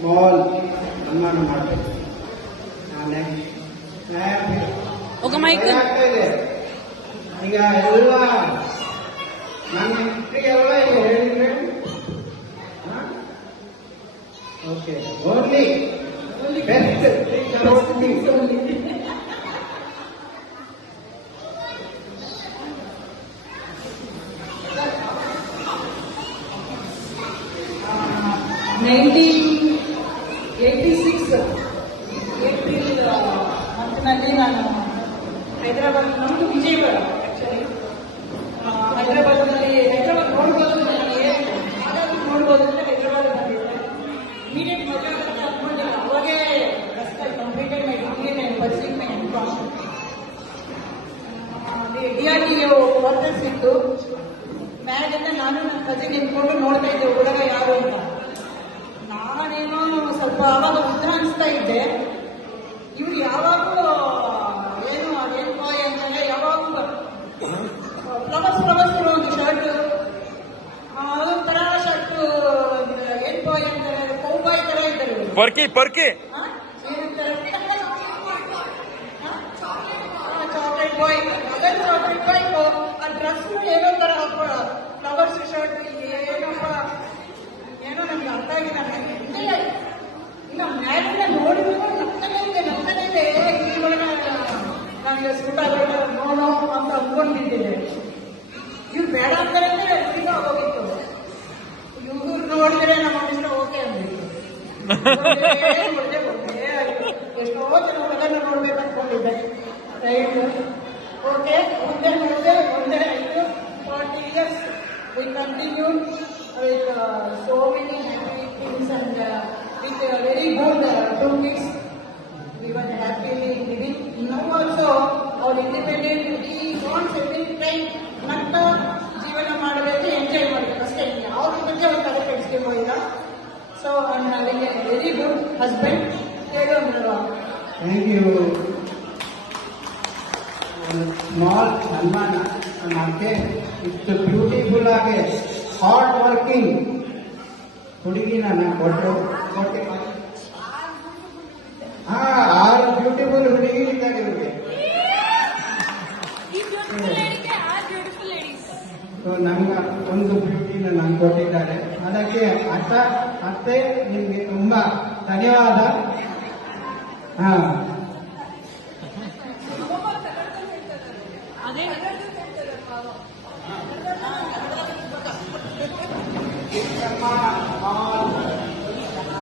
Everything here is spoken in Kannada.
ಸ್ಮಾಲ್ ಸನ್ಮಾನ ಮಾಡಬೇಕು. ఒక మైక్ ಆಗ್ತಾ ಇದೆ ಈಗ ಎಲ್ಲ ನನ್ನ ಹೆಸರಿಗೆಲ್ಲ ಹೇಳಿದ್ರೆ ಓಕೆ ಓನ್ಲಿ ಬೆಸ್ಟ್ ಏಪ್ರಿಲ್ ಮಂತ್ನಲ್ಲಿ ನಾನು ಹೈದರಾಬಾದ್ ನಮ್ಮದು ವಿಜಯವಾಡ ಆ್ಯಕ್ಚುಲಿ ಹೈದರಾಬಾದ್ ನೋಡ್ಬೋದು ನನಗೆ ಹಾಗಾಗಿ ನೋಡ್ಬೋದು ಅಂತ ಹೈದರಾಬಾದ್ ಬಂದಿದ್ದೆ. ಇಮಿಡಿಯೇಟ್ ಮದುವೆ ಅಂತ ಅಂದ್ಕೊಂಡಿಲ್ಲ, ಅವಾಗೇ completed my degree and pursuing my M Com. DRDO workers ಇತ್ತು. ಮ್ಯಾಲಿಂದ ನಾನು ನನ್ನ ಕಸಿನ್ ನಿಂತ್ಕೊಂಡು ನೋಡ್ತಾ ಇದ್ದೆ ಹುಡುಗ ಯಾರು ಅಂತ. ನಾನೇನೋ ಸ್ವಲ್ಪ ಆವಾಗ ಉದ್ದ ಅನಿಸ್ತಾ ಇದ್ದೆ. ಇವ್ರು ಯಾವಾಗೂ ಏನು ಅದೇನು ಬಾಯ್ ಅಂತಾರೆ, ಯಾವಾಗೂ ಫ್ಲವರ್ಸ್ ಒಂದು ಶರ್ಟ್, ಅದೊಂಥರ ಶರ್ಟ್ ಏನ್ ಬಾಯ್ ಅಂತಾರೆ, ಕೌ ಬಾಯ್ ತರ ಇದ್ದಾರೆ. ಪರ್ಕಿ ಏನಂತಾರೆ, ಚಾಕ್ಲೇಟ್ ಬಾಯ್, ಅದೇ ಚಾಕ್ಲೇಟ್ ಬಾಯ್. ಆ ಡ್ರೆಸ್ ಏನೋ ತರ ಫ್ಲವರ್ಸ್ ಶರ್ಟ್, ಏನಪ್ಪ ಏನೋ ನಮ್ಗೆ ಅರ್ಥ ಆಗಿಲ್ಲ. ಇನ್ನು ಮ್ಯಾಲಿಂದ ನೋಡಿದ್ರು ನಗ್ತಾನೆ ಇದೆ. ಇವಾಗ ನನಗೆ ಸೂಟ್ ಆಗೋಣ ನೋಡೋ ಅಂತ ಅಂದ್ಕೊಂಡಿದ್ದೇನೆ. ಇವ್ರು ಬೇಡ ಅಂತಾರೆ ಈಗ ಹೋಗಿತ್ತು. ಇವ್ರು ನೋಡಿದ್ರೆ ನಮ್ಮ ಇಷ್ಟ ಓಕೆ ಅಂದಿತ್ತು. ಎಷ್ಟೋ ಜನ ಹುಡುಗನ ನೋಡ್ಬೇಕು ಅನ್ಕೊಂಡಿದ್ದೆ. ರೈಟ್, ಓಕೆ, ಒಂದೇ ಆಯಿತು. 40 years we continued with so many happy things and with very good 2 weeks we were happily living. Now also our independent we want every time ನಕ್ಕ ಜೀವನ ಮಾಡಬೇಕು, ಎಂಜಾಯ್ ಮಾಡಬೇಕು ಅಷ್ಟೇ. ಅವ್ರ ಬಗ್ಗೆ ಒಂದು ಕಡೆ ಕೆಡಿಸ್ಕೊಳ್ಳೋದಿಲ್ಲ. So I am having a very good husband. ಹೇಳೋ ಥ್ಯಾಂಕ್ ಯು. ಸ್ಮಾಲ್ ಸನ್ಮಾನ ನಮಗೆ ಇಷ್ಟು ಬ್ಯೂಟಿಫುಲ್ ಆಗಿ ಹಾರ್ಡ್ ವರ್ಕಿಂಗ್ ಹುಡುಗಿನ ಕೊಟ್ಟೆ. ಹಾ, 6 ಬ್ಯೂಟಿಫುಲ್ ಹುಡುಗಿ ಇದ್ದಾರೆ ಇವ್ರಿಗೆ. ನಂಗೆ ಒಂದು ಬ್ಯೂಟಿನ ನಂಗೆ ಕೊಟ್ಟಿದ್ದಾರೆ. ಅದಕ್ಕೆ ಅತ್ತೆ ನಿಮ್ಗೆ ತುಂಬಾ ಧನ್ಯವಾದ. ಹಾ